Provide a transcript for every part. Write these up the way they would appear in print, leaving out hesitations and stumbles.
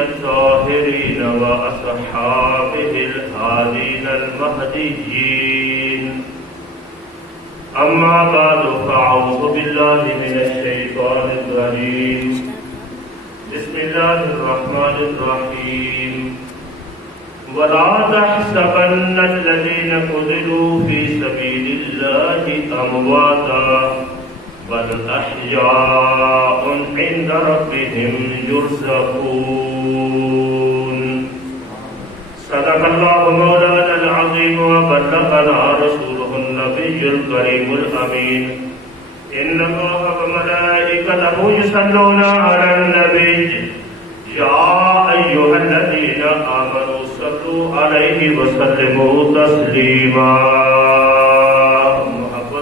الطاهرين وأصحابه الهادين المهديين. أما بعد فأعوذ بالله من الشيطان الرجيم. بسم الله الرحمن الرحيم. ولا تحسبن الذين قتلوا في سبيل الله أمواتا بل أحياء عند ربهم يرزقون. صدق الله مولانا العظيم وبلغنا رسوله النبي الكريم الأمين. إن الله وملائكته يصلون على النبي يا أيها الذين آمنوا صلوا عليه وسلموا تسليما.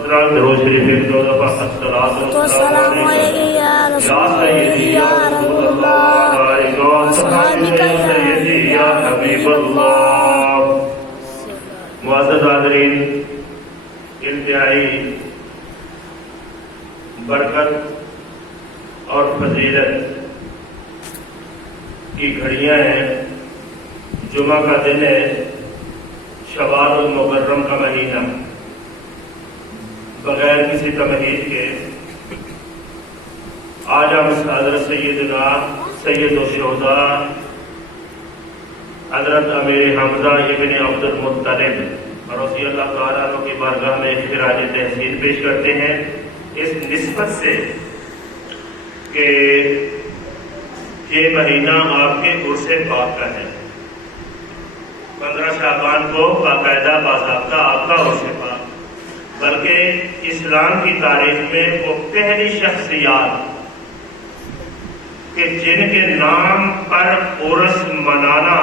درود شریف دو دفعہ الصلاۃ والسلام علیہ یا سیدی یا رسول اللہ وصحابک یا سیدی یا حبیب اللہ. معزز حاضرین، انتہائی برکت اور فضیلت کی گھڑیاں ہیں. جمعہ کا دن ہے، شوال المحرم کا مہینہ. بغیر کسی تمہید کے آج ہم حضرت سیدنا سید الشہداء حضرت امیر حمزہ ابن عبد المطلب رضی اللہ تعالیٰ عنہ کی بارگاہ میں خراج تحسین پیش کرتے ہیں، اس نسبت سے کہ یہ مہینہ آپ کے عرس پاک کا ہے. 15 شعبان کو باقاعدہ باضابطہ آپ کا عرس پاک، بلکہ اسلام کی تاریخ میں وہ پہلی شخصیات کہ جن کے نام پر عرس منانا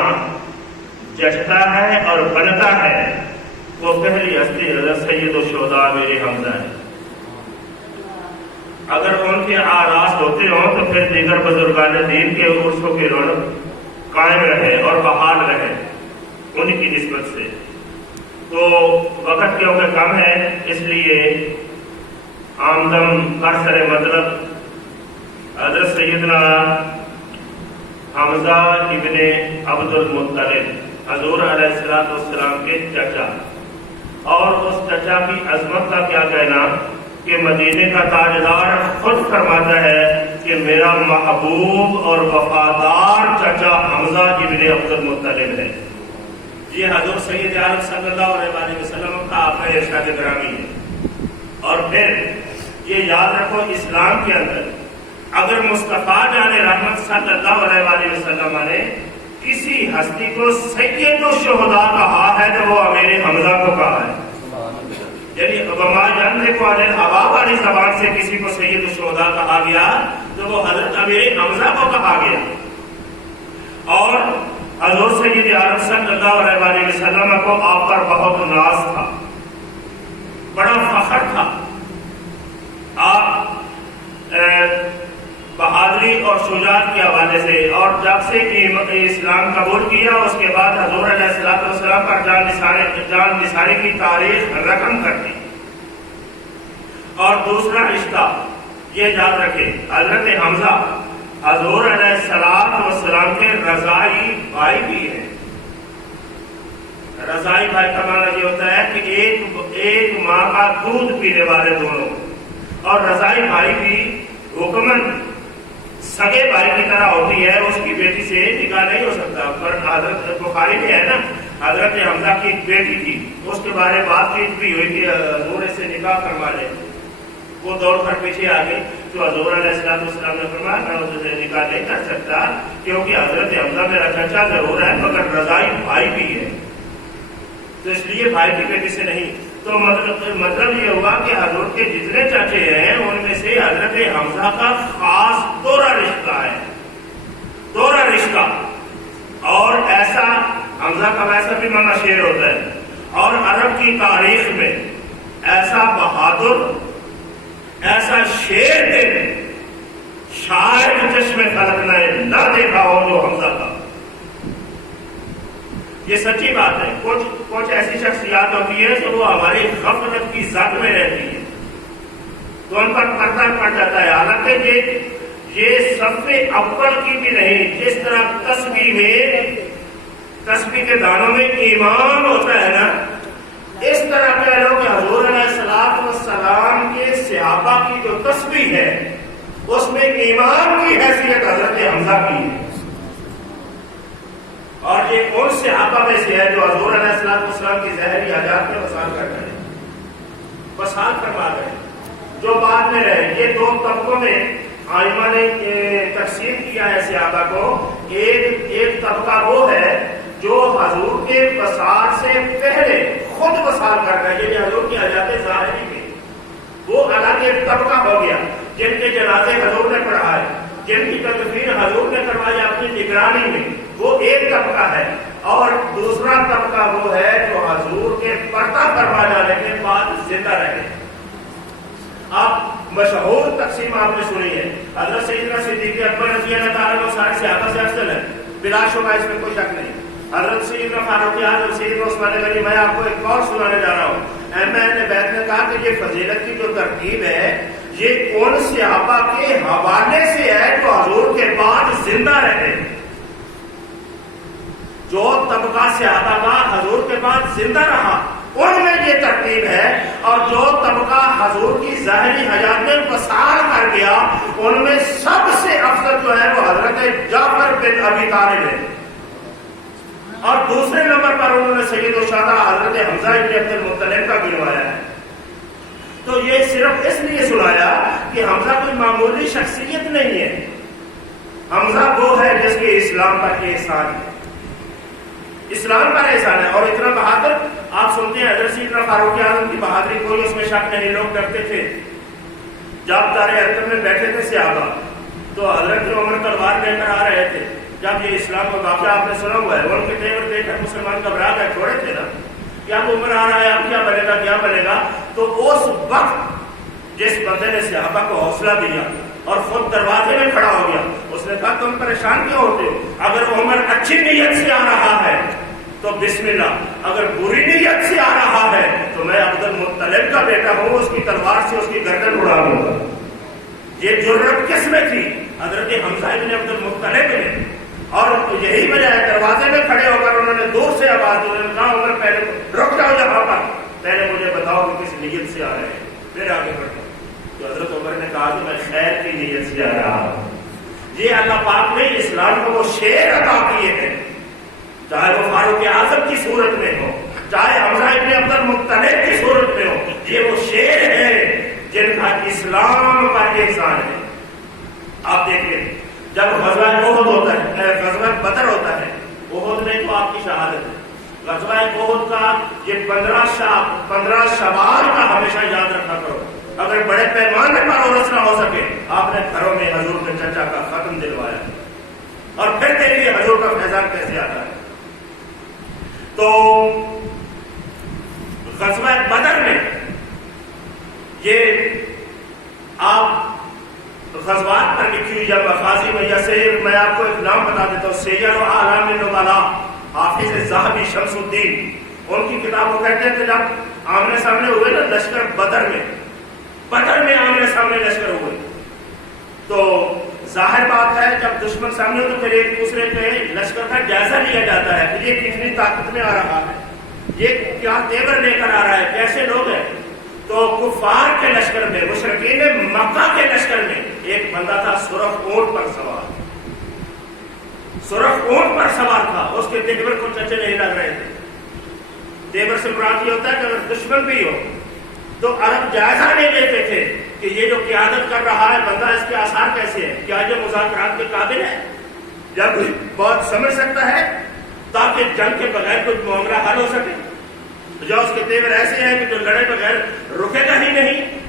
جچتا ہے اور بنتا ہے، وہ پہلی ہستی حضرت سید الشہداء امیر حمزہ ہے. اگر ان کے آراس ہوتے ہوں تو پھر دیگر بزرگان دین کے عرسوں کی رونق قائم رہے اور بحال رہے ان کی نسبت سے. تو وقت کیونکہ کم ہے، اس لیے آمدم برسر مطلب حضرت سیدنا حمزہ ابن عبد المطلب حضور علیہ السلام کے چچا، اور اس چچا کی عظمت کا کیا کہنا کہ مدینے کا تاجدار خود فرماتا ہے کہ میرا محبوب اور وفادار چچا حمزہ ابن عبد المطلب ہے. یہ حضور سید عالم صلی اللہ علیہ وسلم کا آپ کا ارشاد گرامی ہے. اور پھر یہ یاد رکھو، اسلام کے اندر اگر مصطفیٰ جان رحمت صلی اللہ علیہ وسلم نے کسی ہستی کو سید الشہداء کہا ہے تو وہ امیر حمزہ کو کہا ہے. یعنی وما ينطق عن الهوى والی زبان سے کسی کو سید الشہداء کہا گیا تو وہ حضرت امیر حمزہ کو کہا گیا. اور حضور سید عالم صلی اللہ علیہ وسلم کو آپ پر بہت ناز تھا، بڑا فخر تھا. آپ بہادری اور شجاعت کے حوالے سے، اور جب سے اسلام قبول کیا اس کے بعد حضور علیہ السلام پر جان نثاری کی تاریخ رقم کر دی. اور دوسرا رشتہ یہ یاد رکھے، حضرت حمزہ حضور علیہ السلام کے رضائی بھائی بھی ہیں. رضائی بھائی کا معنی یہ ہوتا ہے کہ ایک ماں کا دودھ پینے والے دونوں. اور رضائی بھائی بھی حکمن سگے بھائی کی طرح ہوتی ہے، اس کی بیٹی سے نکاح نہیں ہو سکتا. پر حضرت بخاری میں ہے نا، حضرت حمزہ کی ایک بیٹی تھی، اس کے بارے میں بات چیت بھی ہوئی کہ حضور سے نکاح کروا لے. وہ دوڑ کر پیچھے آ گئی تو حضور علیہ السلام نے فرمایا میں اس سے نکاح نہیں کر سکتا کیونکہ حضرت حمزہ میرا چچا ضرور ہے مگر رضائی بھائی بھی ہے، تو اس لیے بھائی کی بیٹی سے نہیں. تو مطلب یہ ہوا کہ حضور کے جتنے چچے ہیں ان میں سے حضرت حمزہ کا خاص دوہرا رشتہ ہے، دوہرا رشتہ. اور ایسا حمزہ کا ویسا بھی معنی شیر ہوتا ہے. اور عرب کی تاریخ میں ایسا بہادر، ایسا شیر دل شاید چشم فلک نے نہ دیکھا ہو جو حمزہ کا. یہ سچی بات ہے. کچھ ایسی شخصیات ہوتی ہے جو وہ ہماری غفلت کی زد میں رہتی ہے تو ان پر پردہ پڑ جاتا ہے. حالانکہ یہ صف اول کی بھی نہیں. جس طرح تسبیح کے دانوں میں ایمان ہوتا ہے نا، اس طرح کہہ لو کہ حضور علیہ الصلوۃ والسلام کے صحابہ کی جو تسبیح ہے اس میں ایمان کی حیثیت حضرت حمزہ کی ہے. اور یہ کون صحابہ میں سے ہے جو حضور علیہ الصلوۃ والسلام کی ظاہری حاجات میں وصال کر رہے ہیں، وصال کروا رہے ہیں، جو بعد میں رہے. یہ دو طبقوں میں ائمہ نے تقسیم کیا ہے صحابہ کو. ایک طبقہ وہ ہے جو حضور کے وصال سے پہلے خود وصال کر رہے ہیں، یعنی حضور کی حاجات ظاہری میں، وہ الگ ایک طبقہ ہو گیا. جن کے جنازے حضور نے پڑھائے، جن کی تدفین حضور نے کروائی اپنی نگرانی میں، وہ ایک طبقہ ہے. اور دوسرا طبقہ وہ ہے جو حضور کے پردہ کروا جانے کے بعد زندہ رہے. آپ مشہور تقسیم آپ نے سنی ہے. حضرت سیدنا صدیق اکبر رضی اللہ تعالیٰ عنہ سارے صحابہ سے افضل ہے، بلا شبہ اس میں کوئی شک نہیں. حضرت سیدنا فاروق اعظم، سیدنا عثمان غنی. میں آپ کو ایک اور سنانے جا رہا ہوں. اہم نے بیت نے کہا کہ یہ فضیلت کی جو ترتیب ہے یہ ان صحابہ کے حوالے سے ہے جو حضور کے بعد زندہ رہے. جو طبقہ صحابہ کا حضور کے بعد زندہ رہا ان میں یہ ترتیب ہے، اور جو طبقہ حضور کی ظاہری حیات میں وصال کر گیا ان میں سب سے افضل جو ہے وہ حضرت جعفر بن ابی طالب ہے. اور دوسرے نمبر پر انہوں نے سید الشہداء حضرت حمزہ بن عبد المطلب کا گنوایا ہے. تو یہ صرف اس لیے سنایا کہ حمزہ کوئی معمولی شخصیت نہیں ہے. حمزہ وہ ہے جس کے اسلام پر احسان ہے، اسلام پر احسان ہے. اور اتنا بہادر آپ سنتے ہیں حضرت سیدنا فاروق اعظم کی بہادری، کوئی اس میں شک نہیں. لوگ ڈرتے تھے جب دار ارقم میں بیٹھے تھے صحابہ تو حضرت عمر تلوار لے کر آ رہے تھے. جب یہ اسلام کا واقعہ آپ نے سنا ہوا ہے، ان کے تیور دیکھ کر مسلمان گھبرا گئے، چھوڑے تھے نا کہ اب عمر آ رہا ہے، اب کیا بنے گا کیا بنے گا. تو اس وقت جس بندے نے صحابہ کو حوصلہ دیا اور خود دروازے میں کھڑا ہو گیا، اس نے کہا تم پریشان کیوں ہوتے ہو؟ اگر عمر اچھی نیت سے آ رہا ہے تو بسم اللہ، اگر بری نیت سے آ رہا ہے تو میں عبد المطلب کا بیٹا ہوں، اس کی تلوار سے اس کی گردن اڑاؤں گا. یہ جرأت کس میں تھی؟ حضرت حمزہ بن عبد المطلب نے. اور یہی وجہ ہے دروازے میں کھڑے ہو کر انہوں نے دور سے آواز دی، انہوں نے کہا عمر پہلے رک جاؤ یہاں پر، پہلے مجھے بتاؤ کہ کس نیت سے آ رہے ہیں، پھر آگے بڑھو. تو حضرت عمر نے کہا کہ میں خیر کی نیت سے آ رہا ہوں. یہ اللہ پاک نے اسلام کو وہ شیر عطا کیے ہیں، چاہے وہ فاروق اعظم کی صورت میں ہو، چاہے حمزہ بن عبد المطلب کی صورت میں ہو. یہ وہ شیر ہے جن کا اسلام پر احسان ہے. آپ دیکھیں جب غزوہ احد ہوتا ہے، غزوہ بدر ہوتا ہے، احد میں تو آپ کی شہادت ہے. غزوہ احد کا یہ 15 شوال کا ہمیشہ یاد رکھا کرو. اگر بڑے پیمانے پر عورت نہ ہو سکے، آپ نے گھروں میں حضور کے چچا کا ختم دلوایا، اور پھر دیکھیے حضور کا فیضان کیسے آتا ہے. تو غزوہ بدر میں یہ آپ غزوات پر لکھی ہوئی یا مغازی میں، یا سیر، میں آپ کو ایک نام بتا دیتا ہوں، سیر و اعلام النبلاء، حافظ ذہبی شمس الدین. ان کی کتاب وہ کہتے ہیں کہ جب آمنے سامنے ہوئے نا لشکر بدر میں آمنے سامنے لشکر ہوئے، تو ظاہر بات ہے جب دشمن سامنے ہو تو پھر ایک دوسرے پہ لشکر کا جائزہ لیا جاتا ہے کہ یہ کتنی طاقت میں آ رہا ہے، یہ کیا تیور لے کر آ رہا ہے، کیسے لوگ ہیں. تو کفار کے لشکر میں، مشرکین مکہ کے لشکر میں ایک بندہ تھا سرخ اونٹ پر سوار تھا. اس کے تیور کو چچے نہیں لگ رہے تھے. تیور سے مراد یہ ہوتا ہے کہ اگر دشمن بھی ہو تو عرب جائزہ نہیں لیتے تھے کہ یہ جو قیادت کر رہا ہے بندہ، اس کے آثار کیسے ہیں، کیا یہ مذاکرات کے قابل ہے، یا کوئی بات سمجھ سکتا ہے تاکہ جنگ کے بغیر کوئی معاملہ حل ہو سکے. جو اس کے تیور ایسے ہیں کہ جو لڑے بغیر رکے گا ہی نہیں.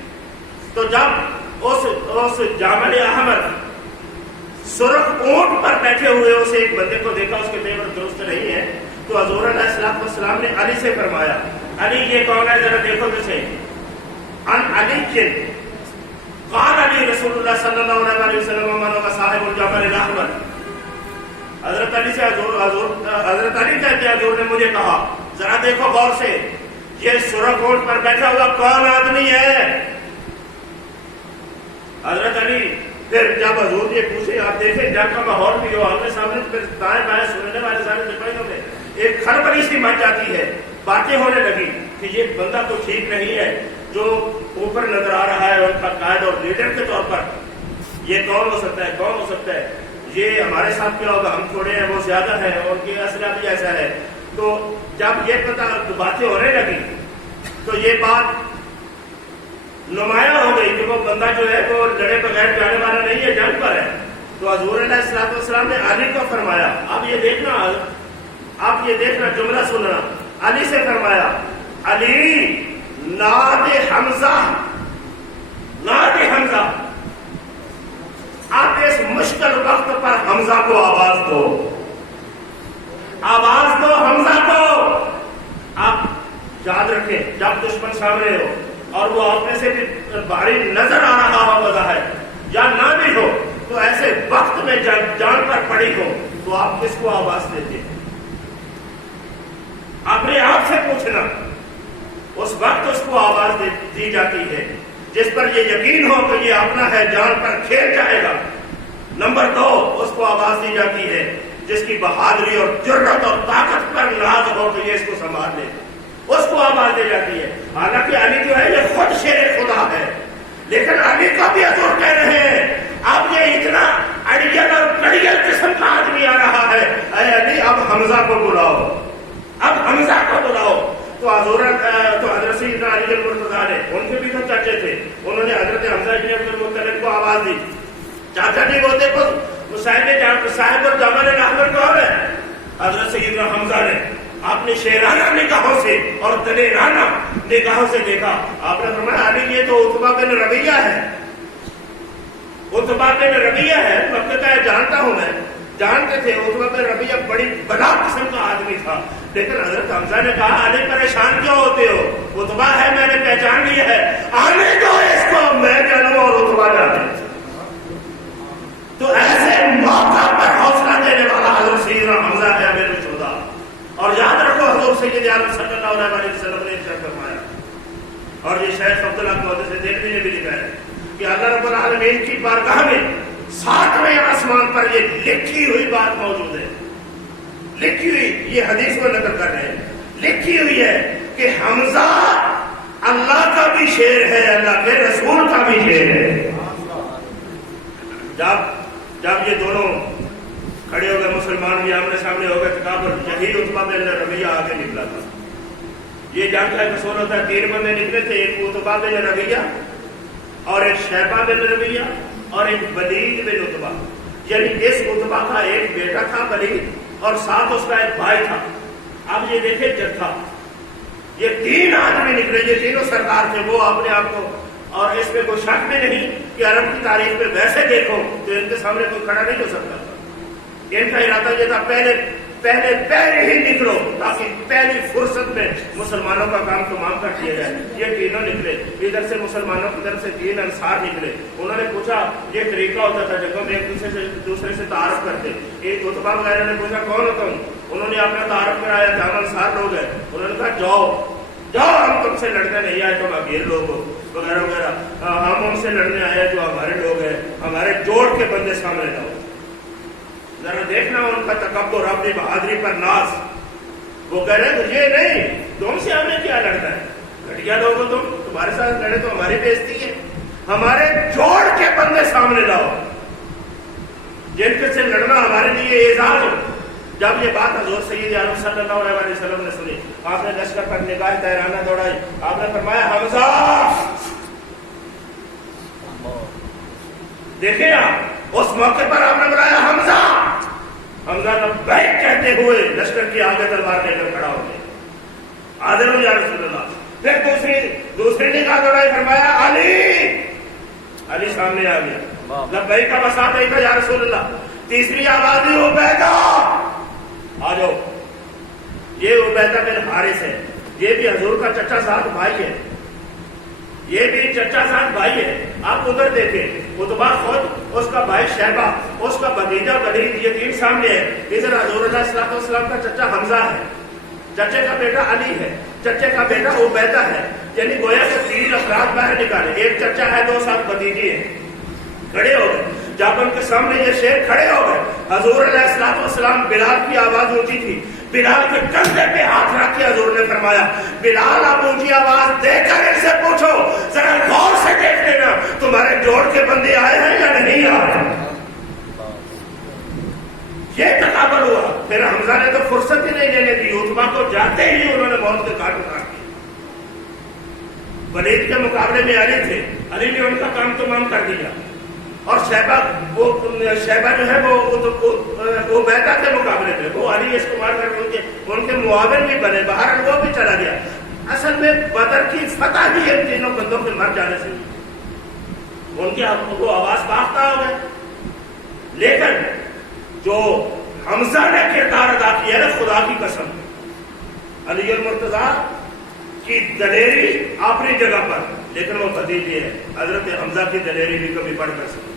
تو جب اس جامل احمد سرخ اونٹ پر بیٹھے ہوئے اسے ایک بندے کو دیکھا، اس کے تیور درست نہیں ہے، تو حضور علیہ الصلوۃ والسلام نے علی سے فرمایا، علی یہ کون ہے ذرا دیکھو کسے. ان علی قال علی رسول اللہ صلی اللہ علیہ وسلم منو کا صاحب الجمل الاحمر. حضرت علی سے حضرت علی کہتے ہیں حضور نے مجھے کہا ذرا دیکھو غور سے، یہ سرخ اونٹ پر بیٹھا ہوا کون آدمی ہے. حضرت علی پھر جب حضور یہ پوچھے، آپ دیکھیں جنگ کا ماحول بھی ہو آمنے سامنے، پھر دائیں بائیں سننے والے سارے سپاہیوں میں ایک کھڑبڑی سی مچ جاتی ہے، باتیں ہونے لگی کہ یہ بندہ تو ٹھیک نہیں ہے جو اوپر نظر آ رہا ہے ان کا قائد اور لیڈر کے طور پر، یہ کون ہو سکتا ہے، کون ہو سکتا ہے، یہ ہمارے ساتھ کیا ہوگا، ہم تھوڑے ہیں وہ زیادہ ہے اور یہ اسلحہ بھی ایسا ہے۔ تو جب یہ پتہ باتیں ہونے لگی تو یہ بات نمایاں ہو گئی کہ وہ بندہ جو ہے وہ لڑے بغیر جانے والا نہیں ہے، جنگ پر ہے۔ تو حضور علیہ الصلوۃ والسلام نے علی کو فرمایا، اب یہ دیکھنا، آپ یہ دیکھنا جملہ سننا، علی سے فرمایا، علی ناد حمزہ، ناد حمزہ، آپ اس مشکل وقت پر حمزہ کو آواز دو، آواز دو حمزہ کو۔ آپ یاد رکھیں جب دشمن سامنے ہو اور وہ آپ میں سے بھی بھاری نظر آ رہا ہو بظاہر یا نہ بھی ہو، تو ایسے وقت میں جان پر پڑی ہو تو آپ کس کو آواز دیتے ہیں؟ اپنے آپ سے پوچھنا، اس وقت اس کو آواز دی جاتی ہے جس پر یہ یقین ہو کہ یہ اپنا ہے، جان پر کھیل جائے گا۔ نمبر 2، اس کو آواز دی جاتی ہے جس کی بہادری اور جرأت اور طاقت پر ناز ہو کہ یہ اس کو سنبھال لے، اس کو آواز دی جاتی ہے۔ حالانکہ علی جو ہے یہ خود شیر خدا ہے، لیکن علی کا بھی حضور کہہ رہے ہیں اب یہ اتنا اڑیل اور کڑیل قسم کا آدمی آ رہا ہے، اے علی اب حمزہ کو بلاؤ، اب حمزہ کو بلاؤ۔ تو حضرت سیدنا علی المرتضیٰ نے، ان کے بھی تو چاچے تھے، انہوں نے حضرت حمزہ بن عبد المطلب کو آواز دی، چاچا جی وہ دیکھو صاحب الجمل الاحمر کون ہے؟ حضرت سیدنا حمزہ نے آپ نے شیرانہ نگاہوں سے اور دلیرانہ نگاہوں سے دیکھا، آپ نے فرمایا علی یہ تو عتبہ بن ربیعہ ہے، عتبہ بن ربیعہ ہے، مکہ کا جانتا ہوں میں، جانتے تھے عتبہ بن ربیعہ بڑی بلا قسم کا آدمی تھا، لیکن حضرت حمزہ نے کہا علی پریشان کیوں ہوتے ہو، عتبہ ہے میں نے پہچان لیا ہے، آنے دو اس کو، میں جانوں اور عتبہ جانے۔ تو ایسے موقع پر حوصلہ دینے والا حضرت سیدنا حمزہ ہے امیر الشہداء۔ اور یاد رکھو حضور سید عالم صلی اللہ علیہ وسلم نے ارشاد فرمایا، اور یہ شیخ عبداللہ محدث سے دیکھنے نے بھی لکھا ہے کہ اللہ رب العالمین کی بارگاہ میں 7ویں آسمان پر یہ لکھی ہوئی بات موجود ہے، لکھی ہوئی، یہ حدیث کو نقل کر رہے ہیں، لکھی ہوئی ہے کہ حمزہ اللہ کا بھی شیر ہے، اللہ کے رسول کا بھی شیر ہے۔ جب یہ دونوں کھڑے ہو گئے، مسلمان بھی آمنے سامنے ہو گئے، تکابر، یہی عتبہ بن ربیعہ آگے نکلا تھا۔ یہ جنگ کا قصور ہوتا ہے، 3 بندے نکلے تھے، ایک عتبہ بن ربیعہ اور ایک شیبہ بن ربیعہ اور ایک ولید بن عتبہ، یعنی اس عتبہ کا ایک بیٹا تھا ولید اور ساتھ اس کا ایک بھائی تھا۔ اب یہ دیکھیں جتھا، یہ 3 آدمی نکلے، یہ تینوں سردار تھے، وہ اپنے آپ کو، اور اس میں کوئی شک بھی نہیں کہ عرب کی تاریخ میں ویسے دیکھو تو ان کے سامنے کوئی کھڑا نہیں ہو سکتا تھا۔ ان کا ارادہ یہ تھا پہلے ہی نکلو تاکہ پہلی فرصت میں مسلمانوں کا کام تمام کر دیا جائے۔ یہ تینوں نکلے، ادھر سے مسلمانوں کی طرف سے 3 انصار نکلے، انہوں نے پوچھا، یہ طریقہ ہوتا تھا جنگوں میں ایک دوسرے سے تعارف کرتے، ایک عتبہ وغیرہ نے پوچھا کون ہو تم، انہوں نے اپنا تعارف کرایا کہ ہم انصار لوگ ہیں، انہوں نے کہا جاؤ ہم تم سے لڑنے نہیں آئے، تم امیر لوگ ہو وغیرہ وغیرہ، ہم ان سے لڑنے آئے جو ہمارے لوگ ہیں، ہمارے جوڑ کے بندے سامنے لاؤ۔ ذرا دیکھنا ان کا تکبر، اپنی بہادری پر ناز، وہ کہہ رہے ہیں یہ نہیں، تم سے ہمیں کیا لڑتا ہے، گھٹیا لوگ ہو تمہارے ساتھ لڑے تو ہماری بےزتی ہے، ہمارے جوڑ کے بندے سامنے لاؤ جن کے سے لڑنا ہمارے لیے اعزاز ہو۔ جب یہ بات حضور سید عالم صلی اللہ علیہ وسلم نے سنی، آپ نے لشکر پر نگاہ طیرانہ دوڑائی، آپ نے فرمایا حمزہ، دیکھیں آپ اس موقع پر آپ نے بلایا حمزہ، حمزہ لبیک کہتے ہوئے لشکر کی آگے تلوار لے کر کھڑا ہو گیا، حاضر ہوں یا رسول اللہ۔ پھر دوسری نگاہ دوڑائی، فرمایا علی، علی سامنے آ گیا، لبیک کا بسا نہیں تھا یا رسول اللہ۔ تیسری آواز دی عبیدہ، آ جاؤ، یہ عبیدہ بن حارث ہے، یہ بھی حضور کا چچا ساتھ بھائی ہے، یہ بھی چچا ساتھ بھائی ہے۔ آپ ادھر دیکھیں، عتبہ خود، اس کا بھائی شیبہ، اس کا بھتیجا ولید، یہ 3 سامنے ہے۔ ادھر حضور علیہ الصلوۃ والسلام کا چچا حمزہ ہے، چچے کا بیٹا علی ہے، چچے کا بیٹا عبیدہ ہے، یعنی گویا کہ 3 افراد باہر نکالے، ایک چچا ہے، 2 ساتھ بھتیجی ہے، کھڑے ہو گئے۔ جب ان کے سامنے یہ شیر کھڑے ہو گئے، حضور علیہ السلام بلال کی آواز اونچی تھی، بلال کے کندھے پہ ہاتھ رکھ کے حضور نے فرمایا بلال آپ اونچی آواز دے کر ان سے پوچھو، ذرا غور سے دیکھ لینا تمہارے جوڑ کے بندے آئے ہیں یا نہیں آئے۔ یہ تقابل ہوا۔ پھر حمزہ نے تو فرصت ہی نہیں لینے دی، عتبہ کو جاتے ہی انہوں نے موت کے گھاٹ اتار دیا۔ ولید کے مقابلے میں علی تھے، علی نے ان کا کام تمام کر دیا، اور شیبہ جو ہے وہ بیعتہ کے مقابلے میں وہ علی استعمال کر کے ان کے معاون بھی بنے، باہر وہ بھی چلا گیا۔ اصل میں بدر کی فتح بھی ان تینوں بندوں کے مر جانے سے ان کی وہ آواز باختہ ہو گئے۔ لیکن جو حمزہ نے کردار ادا کیا ہے خدا کی قسم، علی المرتضیٰ کی دلیری اپنی جگہ پر، لیکن وہ بھتیجے ہے، حضرت حمزہ کی دلیری بھی کبھی پڑھ کر سکتے۔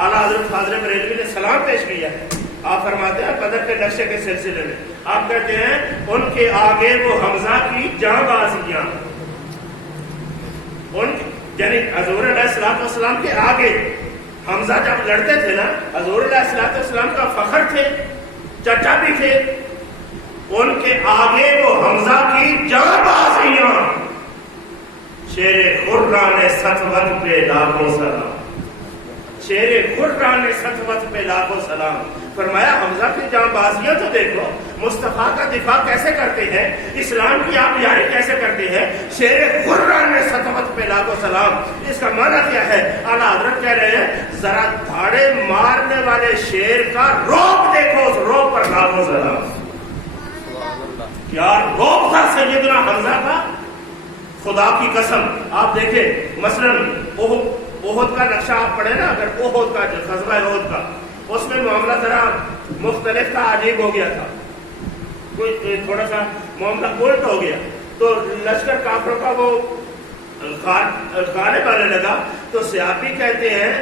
اعلیٰ حضرت فاضل بریلوی نے سلام پیش کیا ہے، آپ فرماتے ہیں بدر کے نقشے کے سلسلے میں، آپ کہتے ہیں ان کے آگے وہ حمزہ کی جاں بازیاں، یعنی حضور علیہ السلام کے آگے حمزہ جب لڑتے تھے نا، حضور علیہ السلام کا فخر تھے، چچا بھی تھے، ان کے آگے وہ حمزہ کی جاں بازیاں، شیر خران سطوت پہ لاکھوں سلام، شیر خران سطوت پہ لاکھوں سلام۔ فرمایا حمزہ کی جاں بازیاں تو دیکھو، مصطفیٰ کا دفاع کیسے کرتے ہیں، اسلام کی آپ یاری کیسے کرتے ہیں، شیر خران سطوت پہ لاکھوں سلام۔ اس کا معنی کیا ہے؟ اعلیٰ حضرت کہہ رہے ہیں ذرا دھاڑے مارنے والے شیر کا روب دیکھو، اس روب پر لاکھوں سلام۔ کیا روب تھا سیدنا حمزہ کا، خدا کی قسم۔ آپ دیکھیں مثلا احد کا نقشہ آپ پڑھیں نا، اگر احد کا غزوہ احد کا، اس میں معاملہ ذرا مختلف تھا، عجیب ہو گیا تھا، کوئی تھوڑا سا معاملہ الٹ ہو گیا، تو لشکر کافروں کا وہ غالب آنے لگا، تو صحابی کہتے ہیں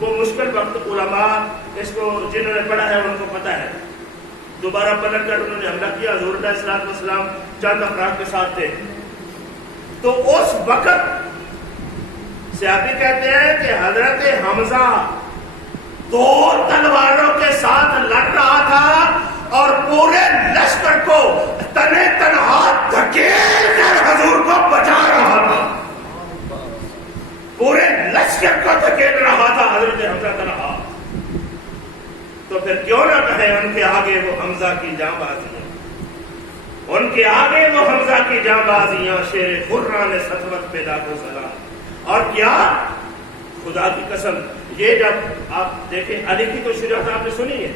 وہ مشکل وقت، علماء اس کو جنہوں نے پڑھا ہے ان کو پتہ ہے، دوبارہ پلٹ کر انہوں نے حملہ کیا، حضور علیہ السلام چند افراد کے ساتھ تھے، تو اس وقت صحابی کہتے ہیں کہ حضرت حمزہ دو تلواروں کے ساتھ لڑ رہا تھا اور پورے لشکر کو تنے تنہا دھکیل کر حضور کو بچا رہا تھا، پورے لشکر کو دھکیل رہا تھا حضرت حمزہ تنہا۔ تو پھر کیوں نہ کہیں ان کے آگے وہ حمزہ کی جاں بازیاں، ان کے آگے وہ حمزہ کی جاں بازیاں، شیر خران سطوت پہ لاکھوں سلام۔ اور کیا خدا کی قسم، یہ جب آپ دیکھیں علی کی تو شجاعت آپ نے سنی ہے،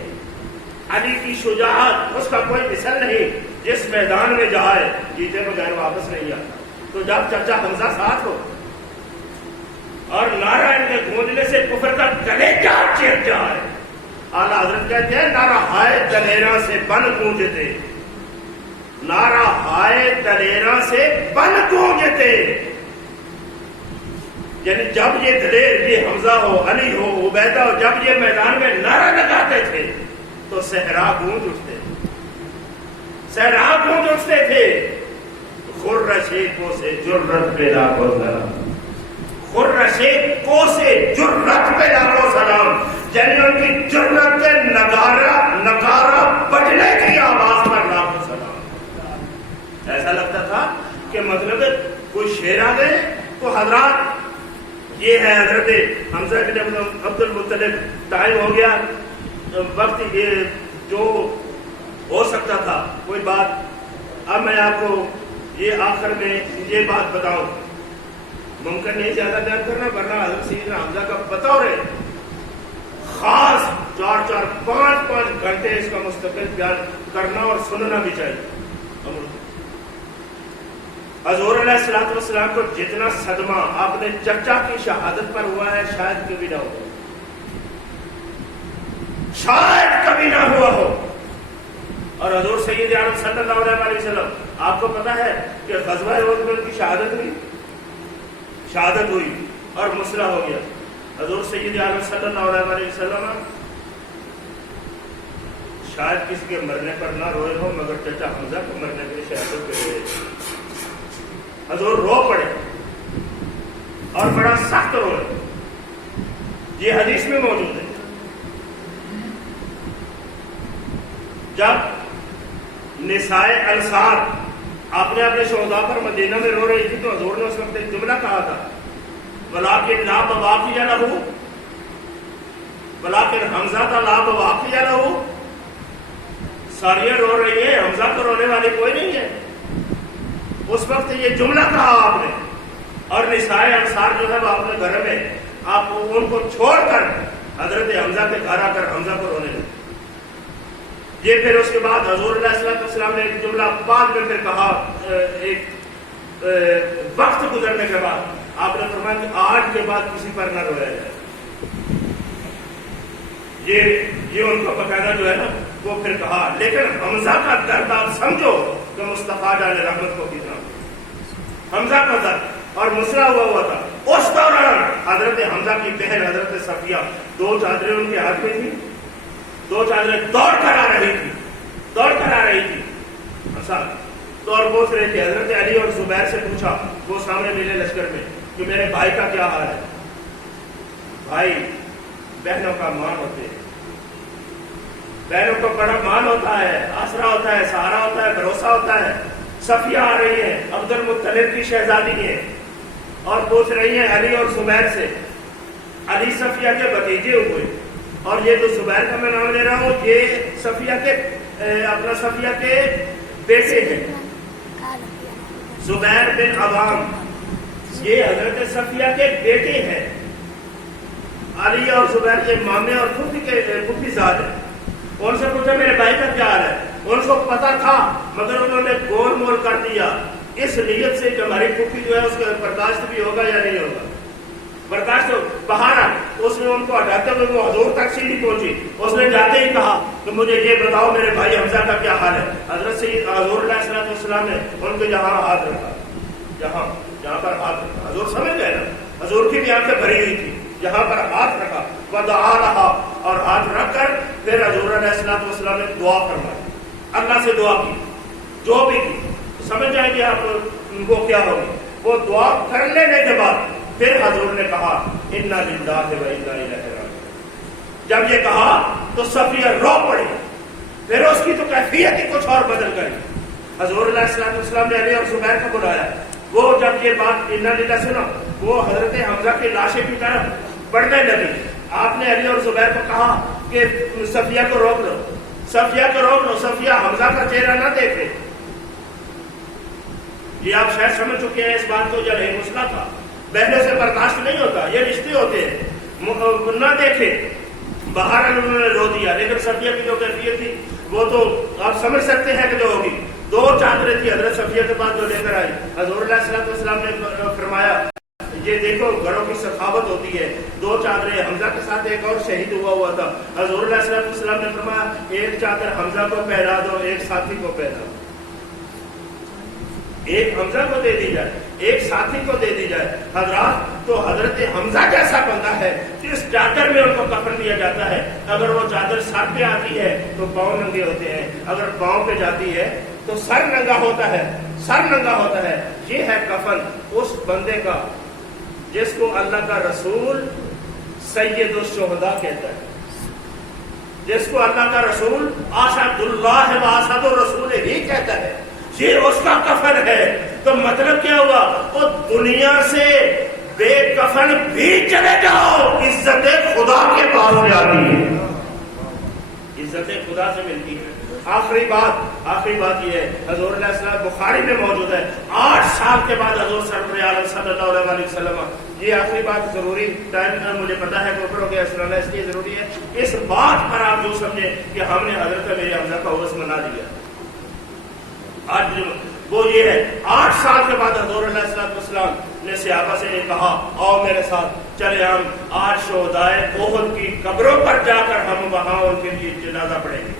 علی کی شجاعت اس کا کوئی مثل نہیں، جس میدان میں جائے جیتے بغیر واپس نہیں آتا۔ تو جب چچا حمزہ ساتھ ہو اور نعرہ ان کے گونجنے سے کفر کا کلیجہ چیر جائے، اعلیٰ حضرت کہتے ہیں نعرہ ہائے دلیراں سے بن گونجتے، نعرہ ہائے دلیراں سے بن گونجتے، یعنی جب یہ دلیر، یہ حمزہ ہو، علی ہو، عبیدہ ہو، جب یہ میدان میں نعرہ لگاتے تھے تو صحرا گونج اٹھتے، صحرا گونج اٹھتے تھے۔ خرشیکوں سے جرت پہ لاکھوں سلام، خرشیکوں سے جرت پہ لاکھوں سلام، یعنی ان کی جرت کے نگارہ بجنے کی آواز پر لاکھوں سلام۔ ایسا لگتا تھا کہ مطلب کوئی شیر آ گئے تو حضرات یہ ہے حضرت حمزہ بن عبد المطلب، ٹائم ہو گیا، وقت یہ جو ہو سکتا تھا کوئی بات، اب میں آپ کو یہ آخر میں یہ بات بتاؤں، ممکن نہیں زیادہ بیان کرنا ورنہ حضرت سیدنا حمزہ کا بطور خاص 4-4 5-5 گھنٹے اس کا مستقل بیان کرنا اور سننا بھی چاہیے۔ حضور علیہ السلام کو جتنا صدمہ آپ نے چچا کی شہادت پر ہوا ہے شاید کبھی نہ ہو، شاید کبھی نہ ہوا ہو۔ اور حضور سید عالم صلی اللہ علیہ وسلم، آپ کو پتا ہے کہ غزوہ احد میں ان کی شہادت ہوئی اور مسئلہ ہو گیا۔ حضور سید عالم صلی اللہ علیہ وسلم شاید کسی کے مرنے پر نہ روئے ہو، مگر چچا حمزہ کو مرنے کے شہادت پہ روئے، حضور رو پڑے اور بڑا سخت روئے۔ یہ حدیث میں موجود ہے. جب نسائے انصار اپنے اپنے شہداء پر مدینہ میں رو رہی تھی تو حضور نے اس وقت ایک جملہ کہا تھا، ولیکن لا بواقی لہ، ولیکن حمزہ کا لا بواقی لہ. ساریاں رو رہی ہیں، حمزہ کو رونے والی کوئی نہیں ہے. اس وقت یہ جملہ کہا آپ نے، اور نسائے انصار جو ہے وہ اپنے گھر میں آپ ان کو چھوڑ کر حضرت حمزہ کے گھر آ کر حمزہ کو رونے لگے. یہ پھر اس کے بعد حضور علیہ الصلوۃ والسلام نے ایک جملہ بعد میں پھر کہا، ایک وقت گزرنے کے بعد آپ نے فرمایا کہ آج کے بعد کسی پر نہ رویا جائے. یہ ان کا باقاعدہ جو ہے نا وہ پھر کہا. لیکن حمزہ کا درد آپ سمجھو کہ مصطفیٰ جان رحمت کو کتنا حمزہ کا درد اور مسئلہ ہوا تھا. اس دوران حضرت حمزہ کی بہن حضرت صفیہ، 2 چادریں ان کے ہاتھ میں تھی، 2 چادریں دوڑ کر آ رہی تھی. تو اور پوچھ رہے تھے. حضرت علی اور زبیر سے پوچھا، وہ سامنے ملے لشکر میں، کہ میرے بھائی کا کیا حال ہے. بھائی بہنوں کا مان ہوتے ہیں، بہنوں کو بڑا مان ہوتا ہے، آسرا ہوتا ہے، سہارا ہوتا ہے، بھروسہ ہوتا ہے. صفیہ آ رہی ہیں، عبد المطلب کی شہزادی ہیں، اور پوچھ رہی ہیں علی اور زبیر سے. علی صفیہ کے بھتیجے ہوئے، اور یہ جو زبیر کا میں نام لے رہا ہوں یہ صفیہ کے بیٹے ہیں. زبیر بن عوام یہ حضرت صفیہ کے بیٹے ہیں. علی اور زبیر کے مامے اور پھوپھی زاد ہیں. ان سے پوچھا میرے بھائی کا کیا حال ہے. ان کو پتا تھا مگر انہوں نے گول مول کر دیا اس نیت سے کہ ہماری پھوپھی جو ہے اس کا برداشت بھی ہوگا یا نہیں ہوگا. برداشت بہانا. اس نے ان کو ہٹاتے ہوئے وہ حضور تک سیدھی پہنچی. اس نے جاتے ہی کہا کہ مجھے یہ بتاؤ میرے بھائی حمزہ کا کیا حال ہے. حضرت سے حضور علیہ الصلوۃ والسلام نے ان کے یہاں ہاتھ رکھا، جہاں پر ہاتھ رکھا. حضور سمجھ گئے نا، حضور کی بھی آنکھیں بھری ہوئی تھی. یہاں پر ہاتھ رکھا، ودعا رہا، اور ہاتھ رکھ کر پھر حضور علیہ الصلوۃ والسلام نے دعا فرمائی، اللہ سے دعا کی. جو بھی کی سمجھ جائیں گے آپ وہ کیا ہوگی. وہ دعا کر لینے کے بعد پھر حضور نے کہا انا للہ و انا الیہ راجعون. جب یہ کہا تو صفیہ رو پڑی. پھر اس کی تو کیفیت ہی کچھ اور بدل گئی. حضور علیہ الصلوۃ والسلام نے علی اور زبیر کو بلایا. وہ جب یہ بات انا للہ سنا وہ حضرت حمزہ کی لاشیں کی طرف بڑھنے لگی. آپ نے علی اور زبیر کو کہا کہ صفیہ کو روک لو، صفیہ حمزہ کا چہرہ نہ دیکھے. یہ آپ شاید سمجھ چکے ہیں اس بات کو. جب یہ مسئلہ تھا بہنوں سے برداشت نہیں ہوتا، یہ رشتے ہوتے ہیں، نہ دیکھے. باہر انہوں نے رو دیا. لیکن صفیہ کی جو کیفیت تھی وہ تو آپ سمجھ سکتے ہیں کہ جو ہوگی. 2 چادریں تھی حضرت صفیہ کے بعد جو لے کر آئی. حضور علیہ الصلوۃ والسلام نے فرمایا یہ دیکھو گھروں کی سخاوت ہوتی ہے. 2 چادریں حمزہ کے ساتھ ایک اور شہید ہوا تھا. حضور علیہ الصلوۃ والسلام نے فرمایا ایک چادر حمزہ کو پہنا دو، ایک ساتھی کو پہنا دو. ایک حمزہ کو دے دی جائے، ایک ساتھی کو دے دی جائے. حضرات تو حضرت حمزہ جیسا بندہ ہے جس چادر میں ان کو کفن دیا جاتا ہے. اگر وہ چادر سر پہ آتی ہے تو پاؤں ننگے ہوتے ہیں، اگر پاؤں پہ جاتی ہے تو سر ننگا ہوتا ہے. یہ ہے کفن اس بندے کا جس کو اللہ کا رسول سید الشہداء کہتا ہے، جس کو اللہ کا رسول اسد اللہ و اسد الرسول ہی کہتا ہے. یہ اس کا کفن ہے. تو مطلب کیا ہوا؟ وہ دنیا سے بے کفن بھی چلے جاؤ عزت خدا کے پاس جاتی ہے، عزت خدا سے ملتی ہے. آخری بات یہ ہے حضور علیہ السلام بخاری میں موجود ہے. 8 سال کے بعد حضور سرور عالم صلی اللہ علیہ وسلم. یہ آخری بات ضروری ٹائم مجھے پتا ہے کہ اوپر ہو گیا اس لیے ضروری ہے. اس بات پر آپ جو سمجھے کہ ہم نے حضرت میرے حمزہ کا عرس منا لیا. آج وہ یہ ہے 8 سال کے بعد حضور علیہ السلام نے صحابہ سے یہ کہا آؤ میرے ساتھ چلے ہم آج شہدائے احد کی قبروں پر جا کر ہم وہاں ان کے لیے جنازہ پڑھیں گے،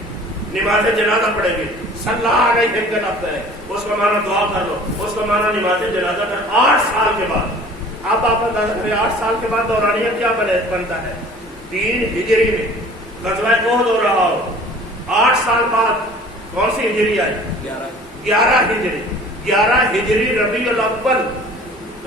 نماز جنازہ پڑھیں گے. صلی علیہ وسلم لفظ ہے، اس کا معنی دعا کر لو، اس کا معنی نماز جنازہ کر. 8 سال کے بعد آپ اندازہ کریں 8 سال کے بعد دورانیہ کیا بنتا ہے. 3 ہجری میں غزوہ احد ہو رہا ہو. 8 سال بعد کون سی ہجری آئی؟ 11 ہجری. 11 ہجری ربیع الاول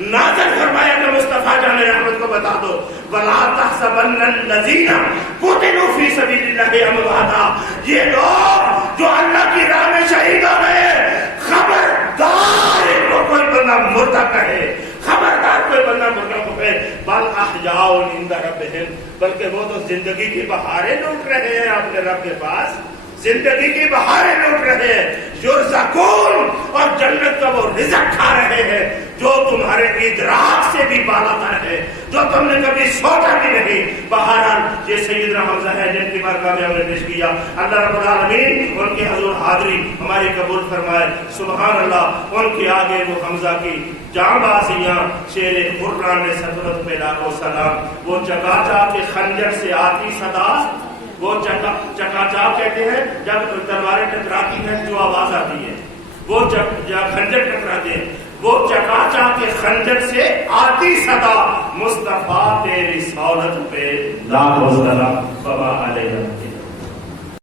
نازل فرمایا کہ مصطفیٰ جان رحمت کو بتا دو وَلَا تَحْسَبَنَّ الَّذِينَ قُتِلُوا فِي سَبِيلِ اللَّهِ أَمْوَاتًا، یہ لوگ جو اللہ کی راہ میں شہید ہو گئے، خبردار ان کو کوئی بندہ مردہ کہے، خبردار کوئی بندہ مردہ کو کہے، بل احیاء عند ربہم، بلکہ وہ تو زندگی کی بہاریں لوٹ رہے ہیں اپنے رب کے پاس، زندگی کی بہاریں لوٹ رہے ہیں، یرزقون، اور جنت کا وہ رزق کھا رہے ہیں جو تمہارے ادراک سے بھی بالا تر ہے، جو تم نے کبھی سوچا بھی نہیں۔ بہرحال یہ سیدنا حمزہ ہے جن کی بارگاہ میں ہم نے پیش کیا، اللہ رب العالمین ان کی حضور حاضری ہماری قبول فرمائے۔ سبحان اللہ، ان کے آگے وہ حمزہ کی جاں بازیاں، شیر قرآن نے سطرت پہ لاکھوں سلام، وہ چکا چا کے خنجر سے آتی صدا، وہ چکا چاپ کہتے ہیں جب تلواریں ٹکراتی ہیں جو آواز آتی ہے، وہ خنجر ٹکراتے ہیں، وہ چکا چاپ کے خنجر سے آتی صدا، مصطفیٰ تیری سہولت پہ لاکھوں سلام، بابا علیہ